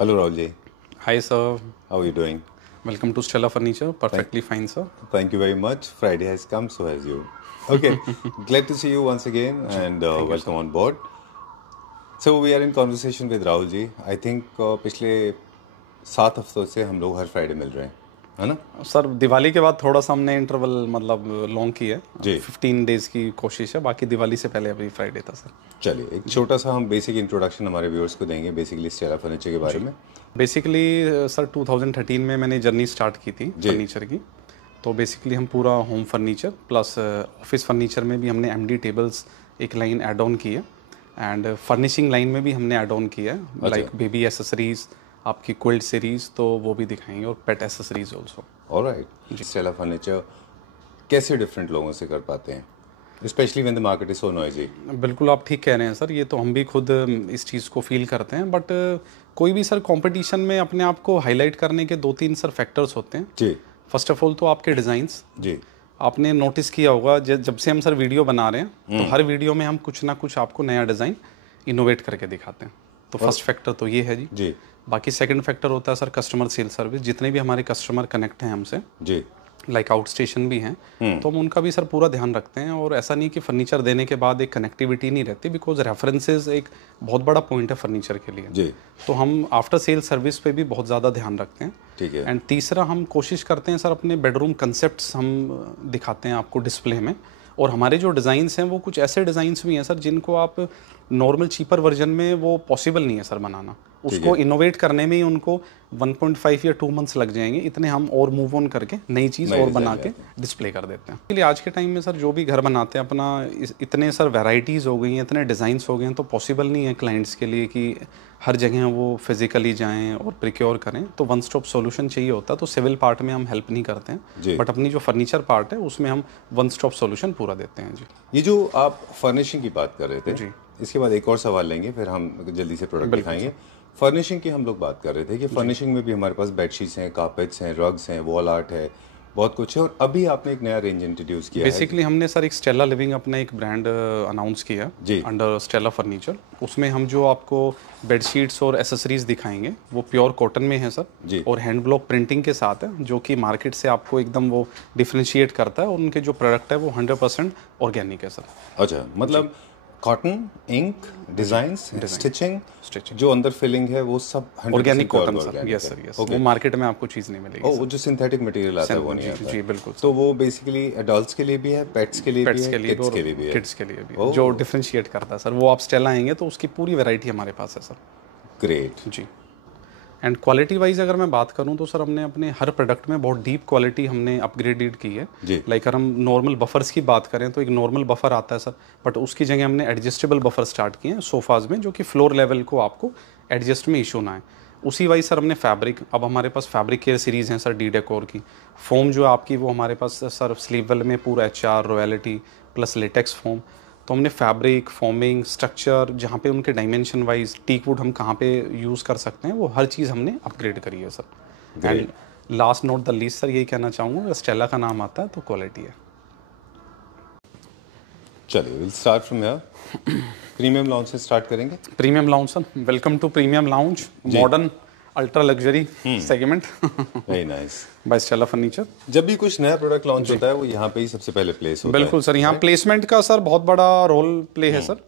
Hello, Raulji. Hi, sir. How are you doing? Welcome to Stella Furniture. Perfectly fine, sir. Thank you very much. Friday has come, so has you. Okay, glad to see you once again and welcome on board. So we are in conversation with Raulji. I think पिछले 7 हफ्तों से हम लोग हर Friday मिल रहे हैं, है ना? Sir Diwali के बाद थोड़ा सा हमने इंटरवल मतलब लॉन्ग की है जी 15 डेज की कोशिश है, बाकी दिवाली से पहले अभी फ्राइडे था सर। चलिए एक छोटा सा हम बेसिक इंट्रोडक्शन हमारे व्यूअर्स को देंगे बेसिकली स्टेला फर्नीचर के बारे में। बेसिकली सर 2013 में मैंने जर्नी स्टार्ट की थी फर्नीचर की। तो बेसिकली हम पूरा home furniture plus office furniture में भी हमने एमडी टेबल्स एक लाइन ऐड ऑन की है एंड फर्निशिंग लाइन में भी हमने ऐड ऑन किया है, लाइक बेबी एसेसरीज, आपकी क्विल्ट सीरीज तो वो भी दिखाएंगे और pet accessories also. Alright, Stella furniture कैसे डिफरेंट लोगों से कर पाते हैं, specially when the market is so noisy? बिल्कुल आप ठीक कह रहे हैं सर, ये तो हम भी खुद इस चीज़ को फील करते हैं, बट कोई भी सर कंपटीशन में अपने आप को हाईलाइट करने के 2-3 सर फैक्टर्स होते हैं जी। फर्स्ट ऑफ ऑल तो आपके डिज़ाइंस जी, आपने नोटिस किया होगा जब से हम सर वीडियो बना रहे हैं तो हर वीडियो में हम कुछ ना कुछ आपको नया डिज़ाइन इनोवेट करके दिखाते हैं। तो फर्स्ट फैक्टर तो ये है जी। बाकी सेकंड फैक्टर होता है सर कस्टमर सेल सर्विस। जितने भी हमारे कस्टमर कनेक्ट हैं हमसे जी, लाइक आउट स्टेशन भी हैं तो हम उनका भी सर पूरा ध्यान रखते हैं। और ऐसा नहीं कि फर्नीचर देने के बाद एक कनेक्टिविटी नहीं रहती, बिकॉज रेफरेंसेस एक बहुत बड़ा पॉइंट है फर्नीचर के लिए जी। तो हम आफ्टर सेल सर्विस पे भी बहुत ज़्यादा ध्यान रखते हैं। ठीक है। एंड तीसरा हम कोशिश करते हैं सर अपने बेडरूम कंसेप्ट्स हम दिखाते हैं आपको डिस्प्ले में। और हमारे जो डिज़ाइंस हैं वो कुछ ऐसे डिज़ाइंस भी हैं सर जिनको आप नॉर्मल चीपर वर्जन में वो पॉसिबल नहीं है सर बनाना। उसको इनोवेट करने में ही उनको 1.5 या 2 मंथ्स लग जाएंगे, इतने हम और मूव ऑन करके नई चीज़ और बना के डिस्प्ले कर देते हैं। इसलिए आज के टाइम में सर जो भी घर बनाते हैं अपना इतने सर वैरायटीज़ हो गई हैं, इतने डिज़ाइंस हो गए हैं, तो पॉसिबल नहीं है क्लाइंट्स के लिए कि हर जगह वो फिजिकली जाएं और प्रिक्योर करें। तो वन स्टॉप सॉल्यूशन चाहिए होता है। तो सिविल पार्ट में हम हेल्प नहीं करते हैं, बट अपनी जो फर्नीचर पार्ट है उसमें हम वन स्टॉप सॉल्यूशन पूरा देते हैं जी। ये जो आप फर्निशिंग की बात कर रहे थे जी, इसके बाद एक और सवाल लेंगे, फिर हम जल्दी से प्रोडक्ट दिखाएंगे। फर्निशिंग की हम लोग बात कर रहे थे कि फर्निशिंग में भी हमारे पास बेडशीट्स हैं, कारपेट्स हैं, रग्स हैं, वॉल आर्ट है, बहुत कुछ है। और अभी आपने एक नया रेंज इंट्रोड्यूस किया है। बेसिकली हमने सर एक स्टेला लिविंग अपना एक ब्रांड अनाउंस किया जी अंडर स्टेला फर्नीचर। उसमें हम जो आपको बेडशीट्स और एसेसरीज दिखाएंगे वो प्योर कॉटन में है सर जी। और हैंड ब्लॉक प्रिंटिंग के साथ है, जो कि मार्केट से आपको एकदम वो डिफ्रेंशिएट करता है। और उनके जो प्रोडक्ट है वो 100% ऑर्गेनिक है सर। अच्छा, मतलब कॉटन, इंक, डिजाइंस, स्टिचिंग, जो अंदर फिलिंग है वो सब 100% organic cotton pure sir. organic yes है। Sir, yes. वो मार्केट में आपको चीज़ नहीं मिलेगी। वो जो सिंथेटिक मटेरियल आता है वो नहीं आता। जी बिल्कुल। तो वो बेसिकली एडल्ट्स के लिए भी है, पेट्स के लिए भी है, किड्स के लिए भी है। किड्स के लिए भी जो डिफरेंशिएट करता है सर, वो आप स्टेला आएंगे तो उसकी पूरी वैरायटी हमारे पास है सर। ग्रेट जी। एंड क्वालिटी वाइज अगर मैं बात करूं तो सर हमने अपने हर प्रोडक्ट में बहुत डीप क्वालिटी हमने अपग्रेडेड की है। लाइक अगर हम नॉर्मल बफर्स की बात करें तो एक नॉर्मल बफर आता है सर, बट उसकी जगह हमने एडजस्टेबल बफर स्टार्ट किए हैं सोफाज में, जो कि फ्लोर लेवल को आपको एडजस्ट में इशू ना है। उसी वाइज सर हमने फैब्रिक, अब हमारे पास फैब्रिक केयर सीरीज़ हैं सर डी डेकोर की। फोम जो आपकी वो हमारे पास सर स्लीवल में पूरा HR royalty plus latex foam. तो हमने फैब्रिक, फॉर्मिंग, स्ट्रक्चर, जहाँ पे उनके डायमेंशन वाइज टीक वुड हम कहाँ पे यूज़ कर सकते हैं, वो हर चीज़ हमने अपग्रेड करी है sir. And last not the least sir यही कहना चाहूँगा, स्टेला का नाम आता है तो क्वालिटी है। चलिए will start from here. Premium lounge से स्टार्ट करेंगे। Premium lounge sir, welcome to premium lounge, modern ultra luxury segment very nice by Stella furniture. जब भी कुछ नया प्रोडक्ट लॉन्च होता है वो यहाँ पे ही सबसे पहले प्लेस होता है। बिल्कुल सर, यहाँ प्लेसमेंट का सर बहुत बड़ा रोल प्ले है सर,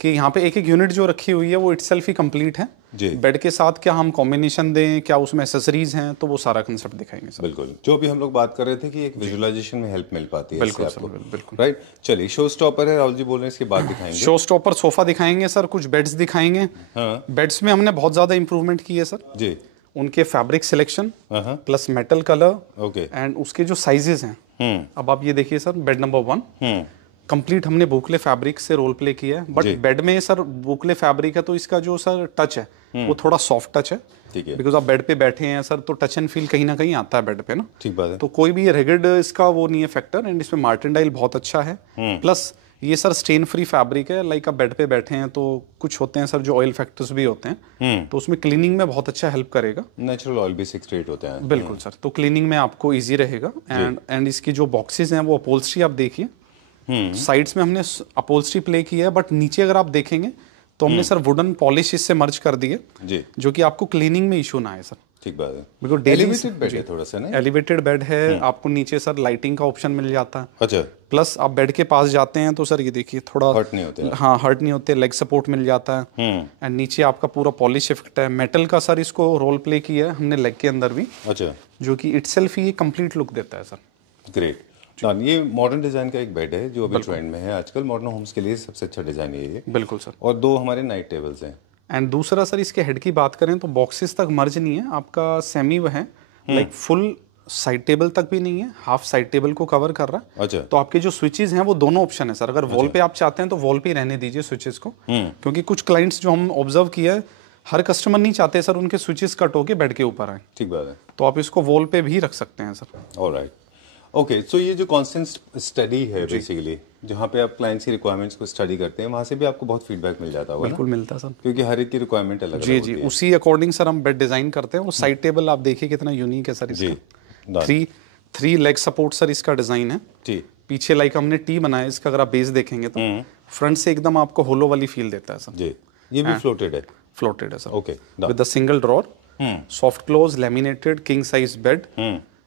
कि यहाँ पे एक एक यूनिट जो रखी हुई है वो इटसेल्फ ही कंप्लीट है। बेड के साथ क्या हम कॉम्बिनेशन दें, क्या उसमें एसेसरीज हैं, तो वो सारा कंसेप्ट दिखाएंगे सर। बिल्कुल, जो भी हम लोग बात कर रहे थे कि एक विजुअलाइजेशन में हेल्प मिल पाती है। बिल्कुल सर, बिल्कुल राइट। चलिए शो स्टॉपर है, राहुल जी बोल रहे हैं, इसके बाद दिखाएंगे। शो स्टॉपर सोफा दिखाएंगे सर, कुछ बेड्स दिखाएंगे। बेड्स में हमने बहुत ज्यादा इंप्रूवमेंट की है सर जी। उनके fabric selection plus metal colour and उसके जो साइजेस हैं। अब आप ये देखिए सर, बेड नंबर 1 कंप्लीट हमने बुकले फैब्रिक से रोल प्ले किया है, बट बेड में सर बुकले फैब्रिक है तो इसका जो सर टच है वो थोड़ा सॉफ्ट टच है। ठीक है। बिकॉज आप बेड पे बैठे हैं सर तो टच एंड फील कहीं ना कहीं आता है बेड पे ना। ठीक बात है। तो कोई भी रिगिड इसका वो नहीं है फैक्टर। एंड इसमें मार्टेंडाइल बहुत अच्छा है, प्लस ये सर स्टेन फ्री फैब्रिक है। लाइक आप बेड पे बैठे हैं तो कुछ होते हैं सर जो ऑयल फैक्टर्स भी होते हैं, तो उसमें क्लीनिंग में बहुत अच्छा हेल्प करेगा। नेचुरल ऑयल भी 6 होते हैं। बिल्कुल सर, तो क्लीनिंग में आपको इजी रहेगा। एंड इसकी जो बॉक्सेस हैं वो अपहोल्स्ट्री आप देखिए, साइड्स में हमने अपहोल्स्ट्री प्ले की है, बट नीचे अगर आप देखेंगे तो हमने सर वुडन पॉलिश इससे मर्ज कर दिए जी, जो कि आपको क्लीनिंग में इशू ना आए सर। ठीक बात है। बिल्कुल डेली एलिवेटेड बेड है थोड़ा सा ना? एलिवेटेड बेड है, आपको नीचे सर लाइटिंग का ऑप्शन मिल जाता है। अच्छा, प्लस आप बेड के पास जाते हैं तो सर ये देखिए थोड़ा हर्ट नहीं होते? हाँ हर्ट नहीं होते, लेग सपोर्ट मिल जाता है। एंड नीचे आपका पूरा पॉलिश इफेक्ट है, मेटल का सर इसको रोल प्ले किया है हमने लेग के अंदर भी, अच्छा, जो कि इटसेल्फ ही ये कंप्लीट लुक देता है सर। Great done. ये मॉडर्न डिजाइन का एक बेड है जो अभी ट्रेंड में है आजकल, मॉडर्न होम्स के लिए सबसे अच्छा डिजाइन ये। बिल्कुल सर। और 2 हमारे नाइट टेबल्स हैं। एंड दूसरा सर इसके हेड की बात करें तो बॉक्सेस तक मर्ज नहीं है, आपका सेमी वो है, लाइक फुल साइड टेबल तक भी नहीं है, हाफ साइड टेबल को कवर कर रहा है। अच्छा, तो आपके जो स्विचेस हैं वो दोनों ऑप्शन है सर, अगर वॉल पे आप चाहते हैं तो वॉल पे ही रहने दीजिए स्विचेस को, क्योंकि कुछ क्लाइंट्स जो हम ऑब्जर्व किया है, हर कस्टमर नहीं चाहते सर उनके स्विचेस कट होके बेड के ऊपर आए। ठीक बात है। तो आप इसको वॉल पे भी रख सकते हैं सर। Alright, okay. सो ये जो कांस्टेंट स्टडी है बेसिकली, जहाँ पे आप क्लाइंट्स की रिक्वायरमेंट्स को स्टडी करते हैं, वहाँ से भी आपको बहुत फीडबैक मिल जाता होगा? बिल्कुल मिलता है सर, क्योंकि हर एक की रिक्वायरमेंट अलग जी जी, उसी अकॉर्डिंग सर हम बेड डिजाइन करते हैं। वो साइड टेबल आप देखिए कितना यूनिक है सर इसका। थ्री लेग सपोर्ट सर इसका डिजाइन है। जी, पीछे लाइक हमने टी बनाया इसका, अगर आप बेस देखेंगे तो फ्रंट से एकदम आपको होलो वाली फील देता है सर। जी, ये भी फ्लोटेड है? फ्लोटेड है sir, okay, with the single drawer, soft close, laminated, king size bed.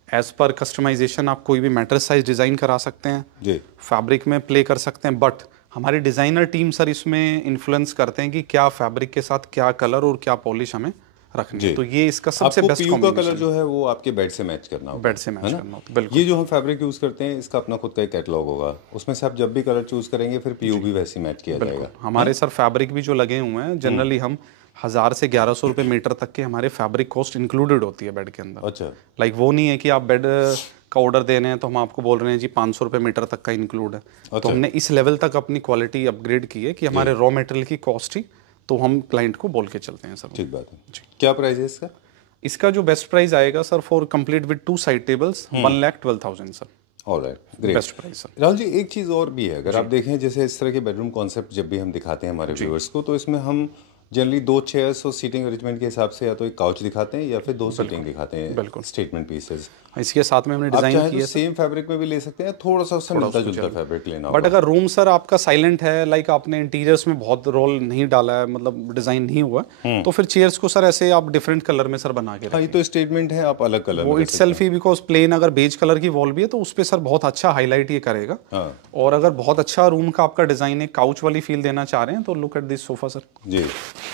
As per customization आप कोई भी मैट्रेस साइज डिजाइन करा सकते हैं जी, फैब्रिक में प्ले कर सकते हैं, बट हमारी डिजाइनर टीम सर इसमें इन्फ्लुएंस करते हैं कि क्या फैब्रिक के साथ क्या कलर और क्या पॉलिश हमें रखनी है। तो ये इसका सबसे बेस्ट पीयू का कलर जो है वो आपके बेड से मैच करना होगा, बेड से मैच करना होता है। बिल्कुल, ये जो हम फैब्रिक यूज करते हैं इसका अपना खुद का एक कैटलॉग होगा, उसमें से आप जब भी कलर चूज करेंगे फिर पीयू भी वैसे मैच किया जाएगा। हमारे सर फैब्रिक भी जो लगे हुए हैं जनरली हम 1000 से 1100 रुपए मीटर तक के हमारे फैब्रिक कॉस्ट इंक्लूडेड होती है बेड के अंदर। अच्छा, लाइक वो नहीं है कि आप बेड का ऑर्डर दे रहे हैं तो हम आपको बोल रहे हैं जी 500 रुपए मीटर तक का इंक्लूड है। तो हमने इस लेवल तक अपनी क्वालिटी अपग्रेड की है कि हमारे रॉ मटेरियल की कॉस्ट ही तो हम क्लाइंट को बोल के चलते हैं सर। ठीक बात है। क्या प्राइस है इसका? इसका जो बेस्ट प्राइस आएगा sir for complete with 2 side tables 1,12,000 sir. Alright, great. Best price sir. Rahul ji, एक चीज़ और भी है, अगर आप देखें जैसे इस तरह के बेडरूम कॉन्सेप्ट जब भी हम दिखाते हैं हमारे व्यूअर्स को, तो इसमें हम जनरली 2 चेयर्स और सीटिंग अरेंजमेंट के हिसाब से या तो एक काउच दिखाते हैं या फिर 2 सीटिंग दिखाते हैं, बिल्कुल स्टेटमेंट पीसेस। इसके साथ में हमने डिजाइन किया है, सेम फैब्रिक में भी ले सकते हैं, थोड़ा सा उससे मिलता जुलता फैब्रिक लेना। बट अगर रूम सर आपका साइलेंट है, लाइक आपने इंटीरियर्स में बहुत रोल नहीं डाला है, मतलब डिजाइन नहीं हुआ, तो फिर चेयर्स को सर ऐसे आप डिफरेंट कलर में सर बना के हाँ, ये तो स्टेटमेंट है, आप अलग कलर वो इटसेल्फ ही, बिकॉज प्लेन अगर बेज कलर की वॉल भी है तो उस पे सर बहुत अच्छा हाईलाइट ये करेगा। और अगर बहुत अच्छा रूम का आपका डिजाइन है, काउच वाली फील देना चाह रहे हैं तो look at this sofa sir ji.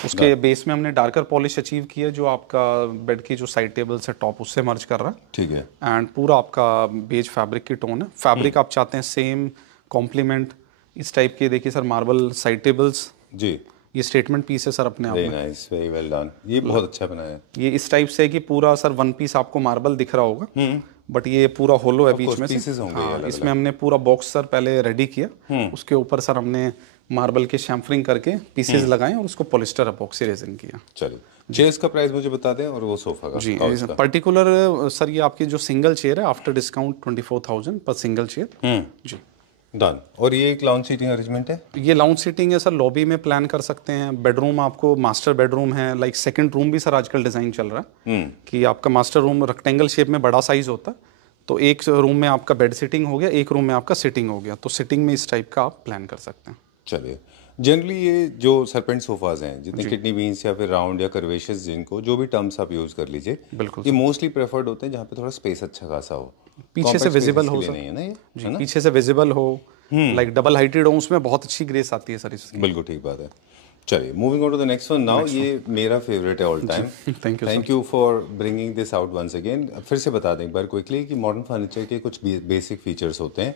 उसके बेस में हमने डार्कर पॉलिश अचीव किया जो आपका बेड की जो साइड टेबल से टॉप उससे मर्ज कर रहा है। ठीक है। एंड पूरा आपका बेज फैब्रिक की टोन है। फैब्रिक आप चाहते हैं सेम कॉम्प्लीमेंट इस टाइप के, देखिए सर मार्बल साइड टेबल्स जी, ये स्टेटमेंट पीस है सर अपने आप में। Very nice, very well done, ये बहुत अच्छा बनाया है। ये इस टाइप से है कि पूरा सर वन पीस आपको मार्बल दिख रहा होगा, बट ये पूरा होलो है बीच में से। हाँ, इसमें हमने पूरा बॉक्स सर पहले रेडी किया, उसके ऊपर सर हमने मार्बल के शैम्फरिंग करके पीसेस लगाए और उसको पॉलिस्टर अपॉक्सी रेजिन किया। चलिए, चेयर्स का प्राइस मुझे बता दें और वो सोफा का। जी, पर्टिकुलर सर ये आपकी जो सिंगल चेयर है आफ्टर डिस्काउंट 24,000 पर सिंगल चेयर जी, डन। और ये एक लाउंज सीटिंग अरेंजमेंट है? ये लाउंज सीटिंग है सर, लॉबी में प्लान कर सकते हैं। बेडरूम आपको मास्टर बेडरूम है, लाइक सेकंड रूम भी सर आजकल डिजाइन चल रहा है कि आपका मास्टर रूम रेक्टेंगल शेप में बड़ा साइज होता है, तो एक रूम में आपका बेड सिटिंग हो गया, एक रूम में आपका सिटिंग हो गया, तो सिटिंग में इस टाइप का आप प्लान कर सकते हैं। चलिए, जनरली ये जो सरपेंट सोफाज हैं, जितने किडनी बीन्स या फिर राउंड या कर्वेशस, जिनको जो भी टर्म्स आप यूज कर लीजिए, बिल्कुल ये मोस्टली प्रेफर्ड होते हैं जहाँ पे थोड़ा स्पेस अच्छा खासा हो, पीछे से विजिबल हो सर, नहीं है ना ये जी, पीछे से विजिबल हो, लाइक डबल हाइटेड हो, उसमें बहुत अच्छी ग्रेस आती है सर इसकी। बिल्कुल ठीक बात है। चलिए, moving on to the next one now. ये मेरा फेवरेट है all time. Thank you for bringing this out once again. फिर से बता दें एक बार क्विकली कि मॉडर्न फर्नीचर के कुछ बेसिक फीचर्स होते हैं।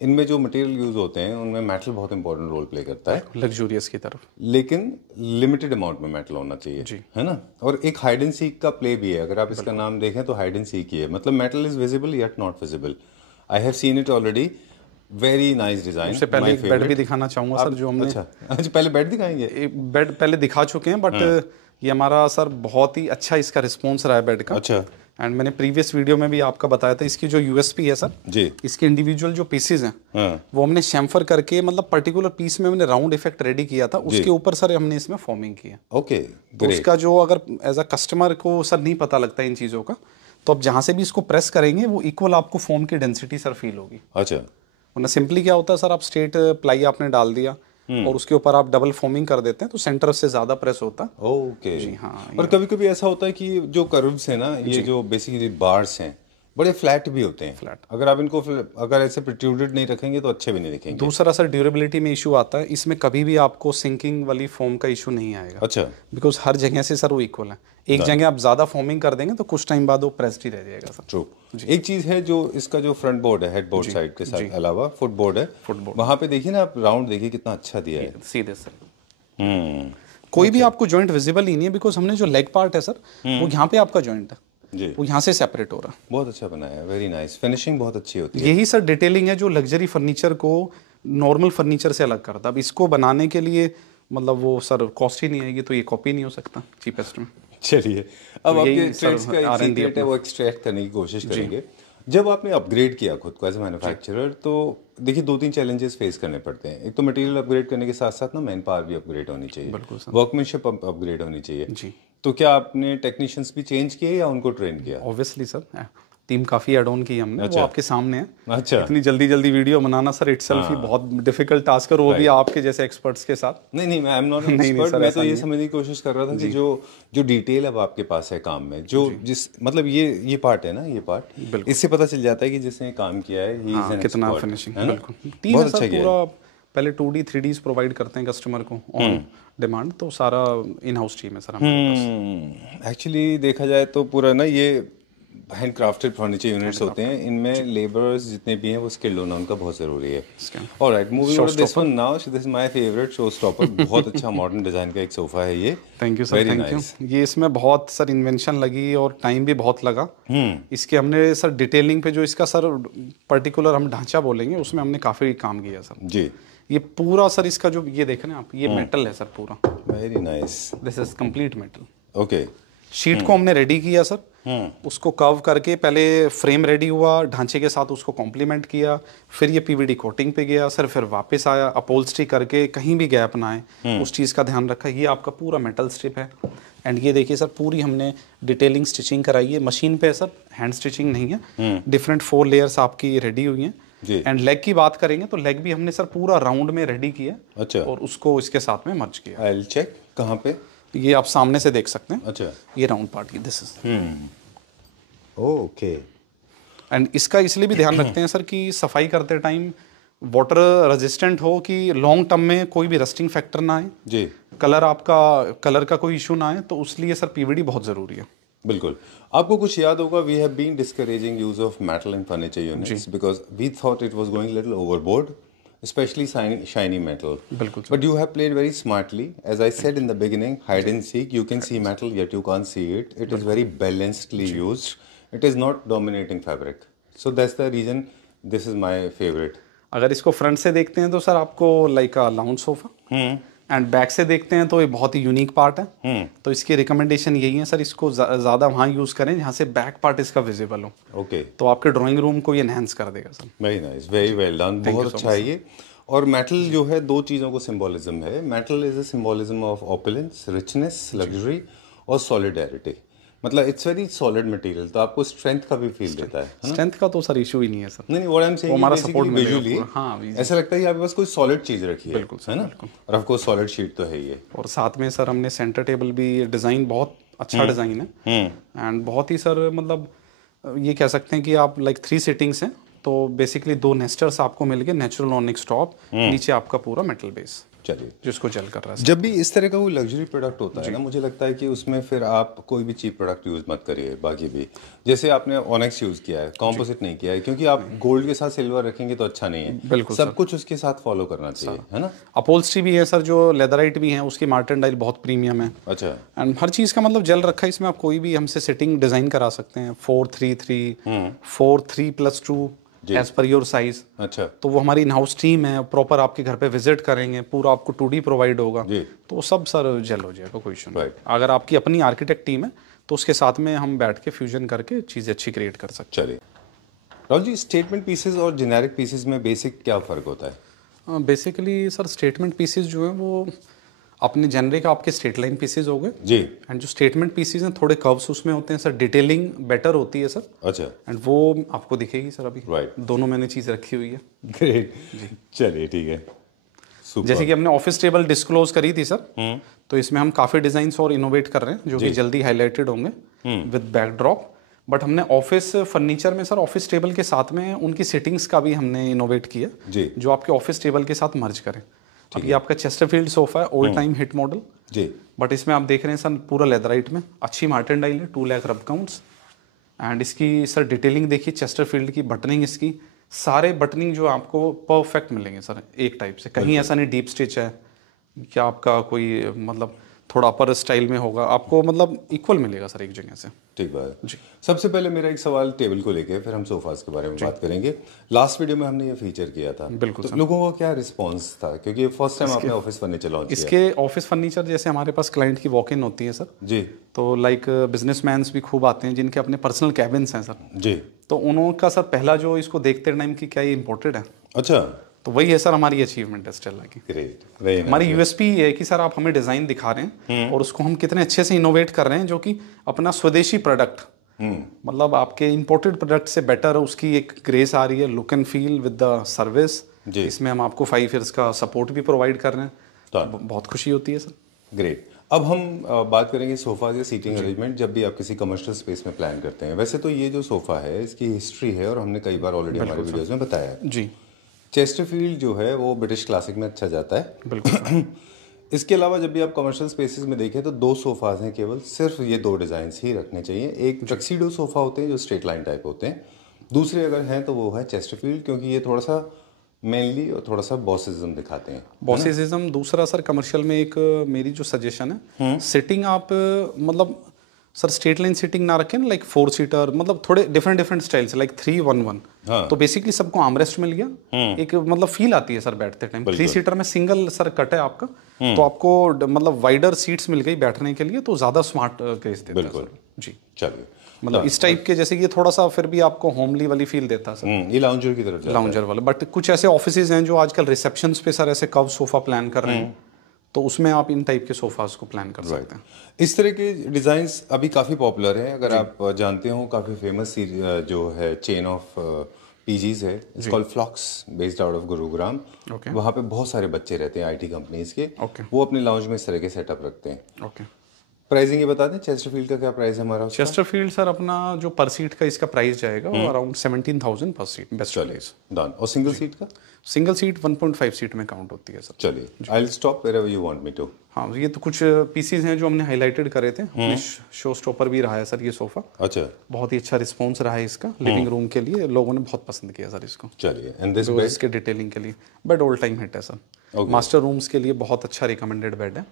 इनमें जो मटेरियल यूज होते हैं उनमें मेटल बहुत इंपॉर्टेंट रोल प्ले करता है, लग्जूरियस की तरफ, लेकिन लिमिटेड अमाउंट में मेटल होना चाहिए जी, है ना। और एक हाइड एंड सीक का प्ले भी है, अगर आप इसका नाम देखें तो हाइड एंड सीक ही है, मतलब metal is visible yet not visible. I have seen it already, very nice design. उससे पहले एक बेड भी दिखाना चाहूंगा सर जो हमने। अच्छा, पहले बेड दिखाएंगे? बेड पहले दिखा चुके हैं, बट ये हमारा सर बहुत ही अच्छा इसका रिस्पॉन्स रहा है बेड का। अच्छा, एंड मैंने प्रीवियस वीडियो में भी आपका बताया था, इसकी जो यूएसपी है सर जी, इसके इंडिविजुअल जो पीसेज हैं वो हमने शैम्फर करके, मतलब पर्टिकुलर पीस में हमने राउंड इफेक्ट रेडी किया था, उसके ऊपर सर हमने इसमें फॉर्मिंग किया। ओके, तो उसका जो अगर एज अ कस्टमर को सर नहीं पता लगता इन चीज़ों का, तो आप जहाँ से भी इसको प्रेस करेंगे वो इक्वल आपको फोम की डेंसिटी सर फील होगी। अच्छा, वरना सिंपली क्या होता है सर, आप स्ट्रेट प्लाई आपने डाल दिया, और उसके ऊपर आप डबल फोमिंग कर देते हैं तो सेंटर से ज़्यादा प्रेस होता है। ओके जी हाँ। और कभी कभी ऐसा होता है कि जो कर्व्स है ना, ये जो बेसिकली बार्स हैं बड़े फ्लैट भी होते हैं। फ्लैट, अगर आप इनको अगर ऐसे प्रोट्रूडेड नहीं रखेंगे तो अच्छे भी नहीं दिखेंगे। दूसरा सर ड्यूरेबिलिटी में इशू आता है, इसमें कभी भी आपको सिंकिंग वाली फोम का इशू नहीं आएगा। अच्छा। बिकॉज हर जगह से सर वो इक्वल है, एक जगह आप ज़्यादा फोमिंग कर देंगे तो कुछ टाइम बाद वो प्रेस्ड ही रह जाएगा सर। ट्रू। एक चीज है जो इसका जो फ्रंट बोर्ड है, हेड बोर्ड साइड के साथ अलावा फुट बोर्ड है, वहां पे देखिए ना आप, राउंड देखिए कितना अच्छा दिया है सीधे सर। कोई भी आपको जॉइंट विजिबल ही नहीं है, बिकॉज हमने जो लेग पार्ट है सर वो यहाँ पे आपका जॉइंट है जी, वो यहाँ से सेपरेट हो रहा है। बहुत अच्छा बनाया है, वेरी नाइस, फिनिशिंग बहुत अच्छी होती है। यही सर डिटेलिंग है जो लग्जरी फर्नीचर को नॉर्मल फर्नीचर से अलग करता है। अब इसको बनाने के लिए मतलब वो सर कॉस्ट ही नहीं आएगी, तो ये कॉपी नहीं हो सकता चीपेस्ट में। चलिए अब तो आपके यही ट्रेड्स सर का एक R&D सीक्रेट है, वो एक्सट्रैक्ट करने की कोशिश करेंगे। जब आपने अपग्रेड किया खुद को एज ए मैन्युफैक्चरर, तो देखिए 2-3 चैलेंजेस फेस करने पड़ते हैं। एक तो मटेरियल अपग्रेड करने के साथ साथ ना मैन पावर भी अपग्रेड होनी चाहिए, वर्कमैनशिप अपग्रेड होनी चाहिए जी। तो क्या आपने टेक्नीशियंस भी चेंज किए या उनको ट्रेन किया? ऑब्वियसली सर टीम काफ़ी एड ऑन की हमने। वो आपके सामने है। अच्छा। इतनी जल्दी जल्दी वीडियो बनाना सर इटसेल्फ ही बहुत डिफिकल्ट टास्क है, और वो भी आपके जैसे एक्सपर्ट्स के साथ। नहीं मैं I am not an expert, मैं तो ये समझने की कोशिश कर रहा था कि जो डिटेल अब आपके पास है काम में, जो जिस मतलब ये पार्ट है ना, ये पार्ट इससे पता चल जाता है कि जिसने काम किया है ही इज एन कितना एक्सपर्ट। फिनिशिंग। बिल्कुल टीम है सर पूरा। पहले 2D 3Ds प्रोवाइड करते हैं कस्टमर को ऑन डिमांड, तो सारा इन हाउस टीम है सर हमारे पास। एक्चुअली देखा जाए तो पूरा ना ये हैंड क्राफ्टेड फर्नीचर यूनिट्स होते हैं, इनमें लेबर्स जितने भी हैं वो स्किल्ड होना उनका बहुत ज़रूरी है। Alright, moving on to this one now, this is my favourite show stopper. बहुत अच्छा मॉडर्न डिजाइन का एक सोफा है ये। Thank you sir, thank you. ये इसमें बहुत सर इन्वेंशन लगी और टाइम भी बहुत लगा। इसके हमने सर डिटेलिंग पे जो इसका सर पर्टिकुलर हम ढांचा बोलेंगे उसमें हमने काफ़ी काम किया सर जी। ये पूरा सर इसका जो ये देख रहे हैं आप, ये मेटल है सर पूरा। Very nice, this is complete metal. Okay. Sheet को हमने रेडी किया सर, उसको कर्व करके पहले फ्रेम रेडी हुआ, ढांचे के साथ उसको कॉम्प्लीमेंट किया, फिर ये पीवीडी कोटिंग पे गया सर, फिर वापस आया अपहोल्स्ट्री करके कहीं भी गैप ना आए उस चीज़ का ध्यान रखा। ये आपका पूरा मेटल स्ट्रिप है। एंड ये देखिए सर पूरी हमने डिटेलिंग स्टिचिंग कराई है मशीन पे सर, हैंड स्टिचिंग नहीं है। डिफरेंट 4 लेयर्स आपकी रेडी हुई हैं। एंड लेग की बात करेंगे तो लेग भी हमने सर पूरा राउंड में रेडी किया। अच्छा। और उसको इसके साथ में मर्ज किया। आई विल चेक, कहाँ पे? ये आप सामने से देख सकते हैं। अच्छा। ये राउंड पार्ट की दिस इज। ओके। एंड इसका इसलिए भी ध्यान रखते हैं सर कि सफाई करते टाइम वाटर रेजिस्टेंट हो, कि लॉन्ग टर्म में कोई भी रस्टिंग फैक्टर ना आए जी, कलर का कोई इशू ना आए, तो उसलिए सर पीवीडी बहुत ज़रूरी है। बिल्कुल। आपको कुछ याद होगा, we have been discouraging use of metal in furniture units because we thought it was going little overboard, especially shiny metal. बिल्कुल। But you have played very smartly. As I said in the beginning, hide and seek. You can see metal, yet you can't see it. It is very balancedly used. It is not dominating fabric. So that's the reason this is my favorite. अगर इसको front से देखते हैं तो sir आपको like a lounge sofa, and back से देखते हैं तो ये बहुत ही यूनिक पार्ट है। तो इसकी रिकमेंडेशन यही है सर, इसको ज़्यादा वहाँ यूज़ करें जहाँ से बैक पार्ट इसका विजिबल हो। ओके। तो आपके ड्राइंग रूम को ये एनहेंस कर देगा sir. Very nice, very well done, बहुत अच्छा है ये। और मेटल जो है दो चीज़ों को सिंबोलिज्म है। Metal is a symbolism of opulence, richness, luxury और सॉलिडेरिटी। मतलब इट्स वेरी सॉलिड मटेरियल, तो आपको स्ट्रेंथ का भी फील देता है। स्ट्रेंथ का तो सर इशू ही नहीं है सर। नहीं, व्हाट आई एम सेइंग, हमारा सपोर्ट विजुअली ऐसा लगता है कि आपके पास कोई सॉलिड चीज रखी है। बिल्कुल है ना। और ऑफ कोर्स सॉलिड शीट तो है ये। और साथ में सर हमने सेंटर टेबल भी, डिज़ाइन बहुत अच्छा डिज़ाइन है। एंड बहुत ही सर मतलब ये कह सकते हैं कि आप लाइक 3 सीटिंग्स हैं, तो बेसिकली 2 नेस्टर्स आपको मिल गए, नेचुरल ऑनिक्स टॉप, नीचे आपका पूरा मेटल बेस। चलिए, जिसको जल कर रहा है। जब भी इस तरह का कोई लग्जरी प्रोडक्ट होता है ना, मुझे लगता है कि उसमें फिर आप कोई भी चीप प्रोडक्ट यूज मत करिए। बाकी भी जैसे आपने ऑनेक्स यूज किया है, कॉम्पोजिट नहीं किया है, क्योंकि आप गोल्ड के साथ सिल्वर रखेंगे तो अच्छा नहीं है। बिल्कुल, सब कुछ उसके साथ फॉलो करना चाहिए, है ना। अपहोल्स्ट्री भी है सर, जो लेदराइट भी है, उसकी मार्टेंडाइल बहुत प्रीमियम है। अच्छा। एंड हर चीज़ का मतलब जल रखा है इसमें। आप कोई भी हमसे सिटिंग डिजाइन करा सकते हैं, 4-3-3, 4-3+2 एज पर योर साइज। अच्छा। तो वो हमारी इन हाउस टीम है, प्रॉपर आपके घर पे विजिट करेंगे, पूरा आपको 2D प्रोवाइड होगा, तो वो सब सर जेल हो जाएगा, कोई इशू नहीं। अगर आपकी अपनी आर्किटेक्ट टीम है तो उसके साथ में हम बैठ के फ्यूजन करके चीज़ें अच्छी क्रिएट कर सकते हैं। चलिए राहुल जी, स्टेटमेंट पीसेस और जेनेरिक पीसेस में बेसिक क्या फ़र्क होता है? बेसिकली सर स्टेटमेंट पीसेस जो है वो अपने जेनरिक आपके स्ट्रेट लाइन पीसेस हो गए जी। एंड जो स्टेटमेंट पीसेस हैं थोड़े कर्व्स उसमें होते हैं सर, डिटेलिंग बेटर होती है सर। अच्छा। एंड वो आपको दिखेगी सर अभी। राइट। दोनों मैंने चीज़ रखी हुई है। ग्रेट। चलिए ठीक है। जैसे कि हमने ऑफिस टेबल डिस्क्लोज करी थी सर, तो इसमें हम काफ़ी डिज़ाइंस और इनोवेट कर रहे हैं जो कि जल्दी हाईलाइटेड होंगे विद बैकड्रॉप। बट हमने ऑफिस फर्नीचर में सर ऑफिस टेबल के साथ में उनकी सिटिंग्स का भी हमने इनोवेट किया जो आपके ऑफिस टेबल के साथ मर्ज करें। अब ये आपका चेस्टरफील्ड सोफा है, ओल्ड टाइम हिट मॉडल जी, बट इसमें आप देख रहे हैं सर पूरा लेदराइट में अच्छी मार्टिन डाइल है, 2 लाख रब काउंट्स। एंड इसकी सर डिटेलिंग देखिए, चेस्टरफील्ड की बटनिंग, इसकी सारे बटनिंग जो आपको परफेक्ट मिलेंगे सर एक टाइप से, कहीं ऐसा नहीं डीप स्टिच है क्या आपका कोई मतलब थोड़ा अपर स्टाइल में होगा, आपको मतलब इक्वल मिलेगा सर एक जगह से। ठीक बात है जी। सबसे पहले मेरा एक सवाल टेबल को लेके, फिर हम सोफास के बारे में बात करेंगे। लास्ट वीडियो में हमने ये फीचर किया था, बिल्कुल तो लोगों का क्या रिस्पांस था, क्योंकि फर्स्ट टाइम आपने ऑफिस फर्नीचर लॉन्च किया। इसके ऑफिस फर्नीचर जैसे हमारे पास क्लाइंट की वॉक इन होती है सर जी, तो लाइक बिजनेसमैन्स भी खूब आते हैं जिनके अपने पर्सनल कैबिन्स हैं सर जी, तो उनका सर पहला जो इसको देखते टाइम की क्या ये इम्पोर्टेड है, अच्छा, तो वही है सर हमारी अचीवमेंट है स्टेला की। ग्रेट, हमारी यूएसपी ये है कि सर आप हमें डिजाइन दिखा रहे हैं और उसको हम कितने अच्छे से इनोवेट कर रहे हैं, जो कि अपना स्वदेशी प्रोडक्ट मतलब आपके इंपोर्टेड प्रोडक्ट से बेटर है, उसकी एक ग्रेस आ रही है, look and feel with the service. इसमें हम आपको 5 ईयर्स का सपोर्ट भी प्रोवाइड कर रहे हैं, तो बहुत खुशी होती है सर। ग्रेट। अब हम बात करेंगे सोफा या सीटिंग अरेंजमेंट जब भी आप किसी कमर्शियल स्पेस में प्लान करते हैं। वैसे तो ये जो सोफा है इसकी हिस्ट्री है और हमने कई बार ऑलरेडी हमारे वीडियोस में बताया है जी। चेस्टरफील्ड जो है वो ब्रिटिश क्लासिक में अच्छा जाता है, बिल्कुल। इसके अलावा जब भी आप कमर्शियल स्पेसेस में देखें तो 2 सोफाज हैं केवल, सिर्फ ये 2 डिजाइन्स ही रखने चाहिए। एक टक्सीडो सोफा होते हैं जो स्ट्रेट लाइन टाइप होते हैं, दूसरे अगर हैं तो वो है चेस्टरफील्ड, क्योंकि ये थोड़ा सा मेनली और थोड़ा सा बॉसिज्म दिखाते हैं। बॉसिज्म। दूसरा सर कमर्शियल में एक मेरी जो सजेशन है, सिटिंग आप मतलब सर स्ट्रेट लाइन सिटिंग ना रखें, लाइक 4 सीटर, मतलब थोड़े डिफरेंट स्टाइल्स, लाइक 3-1-1। तो बेसिकली सबको आर्मरेस्ट मिल गया, एक मतलब फील आती है सर बैठते टाइम। 3 सीटर में सिंगल सर कट है आपका, तो आपको मतलब वाइडर सीट्स मिल गई बैठने के लिए, तो ज्यादा स्मार्ट केस देता है सर जी। चलिए, मतलब इस टाइप के, जैसे ये थोड़ा सा फिर भी आपको होमली वाली फील देता है सर, ये लाउंजर की तरफ लाउंजर वाला। बट कुछ ऐसे ऑफिसेज हैं जो आजकल रिसेप्शंस पे सर ऐसे कव सोफा प्लान कर रहे हैं, तो उसमें आप इन टाइप के सोफास को प्लान कर सकते हैं। इस तरह के डिज़ाइंस अभी काफ़ी पॉपुलर हैं। अगर आप जानते हो, काफ़ी फेमस जो है चेन ऑफ पीजीज है, it's called Flox, based out of Gurugram. वहाँ पे बहुत सारे बच्चे रहते हैं आईटी कंपनीज के, वो अपने लाउंज में इस तरह के सेटअप रखते हैं। प्राइसिंग ये बता दें, चेस्टरफील्ड का क्या प्राइस है हमारा? चेस्टरफील्ड सर अपना जो पर सीट का इसका प्राइस जाएगा वो अराउंड 17,000 पर सीट, बेस्ट प्राइस डन। और सिंगल सीट का? सिंगल सीट 1.5 सीट में काउंट होती है सर। चलिए, I will stop wherever you want me to. हाँ, ये तो कुछ पीसीज हैं जो हमने हाईलाइटेड करे थे, शो स्टॉपर भी रहा है सर ये सोफा। अच्छा, बहुत ही अच्छा रिस्पॉन्स रहा है इसका लिविंग रूम के लिए, लोगों ने बहुत पसंद किया सर इसको। चलिए, एंड दिस बेड, इसके डिटेलिंग के लिए बेड ऑल टाइम हिट है सर। मास्टर रूम्स के लिए बहुत अच्छा रिकमेंडेड बेड है,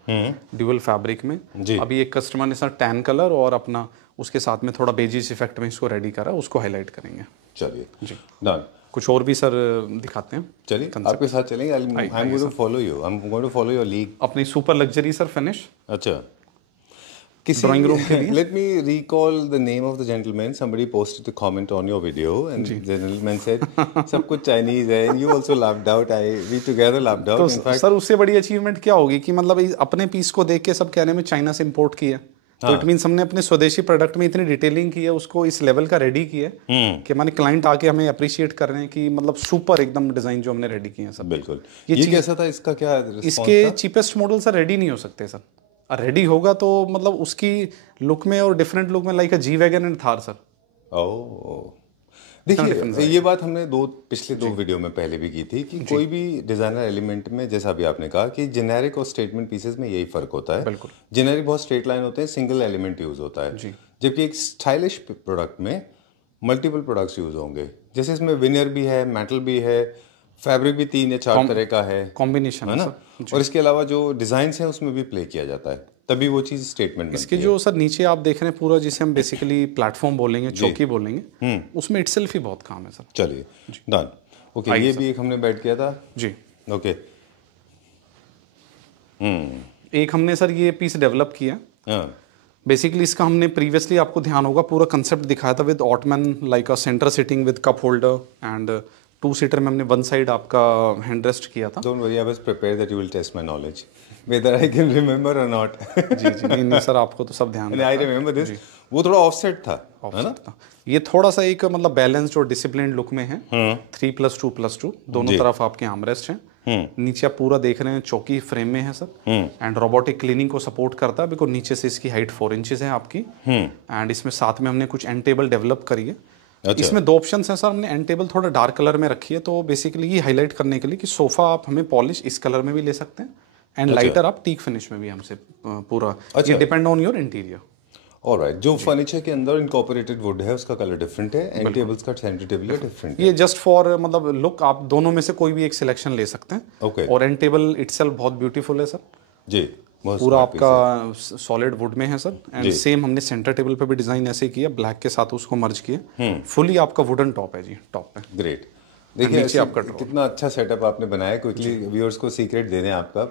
ड्यूअल फैब्रिक में। अभी एक कस्टमर ने सर टैन कलर और अपना उसके साथ में थोड़ा बेजिस इफेक्ट में इसको रेडी करा, उसको हाईलाइट करेंगे। चलिए जी, डन। कुछ और भी सर दिखाते हैं, चलिए आपके साथ चलेंगे। I am going to follow you, I am going to follow your league. अपनी सुपर लग्जरी सर फिनिश। अच्छा, किसी ड्राइंग रूम के लिए let me recall the name of the gentleman, somebody posted a comment on your video and gentleman said सब कुछ Chinese है, and you also laughed out, we together laughed out. In fact sir उससे बड़ी achievement क्या होगी कि मतलब अपने पीस को देख के सब कहने में चाइना से इंपोर्ट किया, तो इट मीन्स हमने अपने स्वदेशी प्रोडक्ट में इतनी डिटेलिंग की है, उसको इस लेवल का रेडी किया कि हमारे क्लाइंट आके हमें अप्रिशिएट कर रहे हैं कि मतलब सुपर एकदम डिजाइन जो हमने रेडी किए हैं सब। बिल्कुल। ये कैसा था, इसका क्या इसके चीपेस्ट मॉडल सर रेडी नहीं हो सकते सर, रेडी होगा तो मतलब उसकी लुक में और डिफरेंट लुक में like a G wagon and Thar sir. Oh, देखिए ये बात हमने पिछले दो वीडियो में पहले भी की थी कि कोई भी डिजाइनर एलिमेंट में, जैसा अभी आपने कहा कि जेनेरिक और स्टेटमेंट पीसेस में यही फर्क होता है। जेनेरिक बहुत स्ट्रेट लाइन होते हैं, सिंगल एलिमेंट यूज होता है, जबकि एक स्टाइलिश प्रोडक्ट में मल्टीपल प्रोडक्ट्स यूज होंगे। जैसे इसमें विनियर भी है, मेटल भी है, फैब्रिक भी 3 या 4 तरह का है, कॉम्बिनेशन है ना, और इसके अलावा जो डिजाइन है उसमें भी प्ले किया जाता है, तभी वो चीज स्टेटमेंट इसके जो सर नीचे आप देख रहे हैं पूरा, जिसे हम बेसिकली प्लेटफॉर्म बोलेंगे, चौकी बोलेंगे, उसमें इटसेल्फ ही बहुत काम है सर। चलिए, डन। ओके, ये भी एक हमने बैठ किया था जी। ओके, एक हमने सर ये पीस डेवलप किया। बेसिकली इसका हमने प्रीवियसली, आपको ध्यान होगा, पूरा कंसेप्ट दिखाया था with ottoman, like a center sitting with cup holder, and 2 seater में हमने 1 साइड आपका हैंड रेस्ट किया था। Don't worry, I was prepared that you will test my knowledge whether I can remember or not। जी जी, नहीं sir, आपको तो सब ध्यान है। I remember this। वो थोड़ा ऑफसेट था, है ना? ये थोड़ा सा एक मतलब बैलेंस्ड और डिसिप्लिन्ड लुक में है। 3+2+2 दोनों तरफ आपके आर्मरेस्ट हैं, नीचे आप पूरा देख रहे हैं चौकी फ्रेम में है सर, एंड रोबोटिक क्लीनिंग को सपोर्ट करता है बिकॉज नीचे से इसकी हाइट 4 इंचेस है आपकी, एंड इसमें साथ में हमने कुछ एंड टेबल डेवलप करी है। अच्छा। इसमें 2 ऑप्शंस हैं सर, हमने एंड टेबल थोड़ा डार्क कलर में रखी है, तो बेसिकली ये हाईलाइट करने के लिए कि सोफा आप हमें पॉलिश इस कलर में भी ले सकते हैं, एंड लाइटर आप टीक फिनिश में भी हमसे पूरा, ये depend on your interior. Alright, जो फर्नीचर के अंदर इनकॉर्पोरेटेड वुड है उसका कलर डिफरेंट है, एंड टेबल्स का सेंटर टेबल डिफरेंट है। ये जस्ट फॉर मतलब लुक, आप दोनों में से कोई भी एक सिलेक्शन ले सकते हैं। ओके। और एंड टेबल इटसेल्फ बहुत ब्यूटीफुल है सर जी, बहुत पूरा smart piece है। आपका सॉलिड वुड में है सर, एंड सेम हमने सेंटर टेबल पे भी डिजाइन ऐसे किया, ब्लैक के साथ उसको मर्ज किया, फुली आपका वुडन टॉप है जी, टॉप पे। ग्रेट। देखिए नीचे आपका कितना अच्छा सेटअप आपने बनाया। क्विकली व्यूअर्स को सीक्रेट दे दें आपका,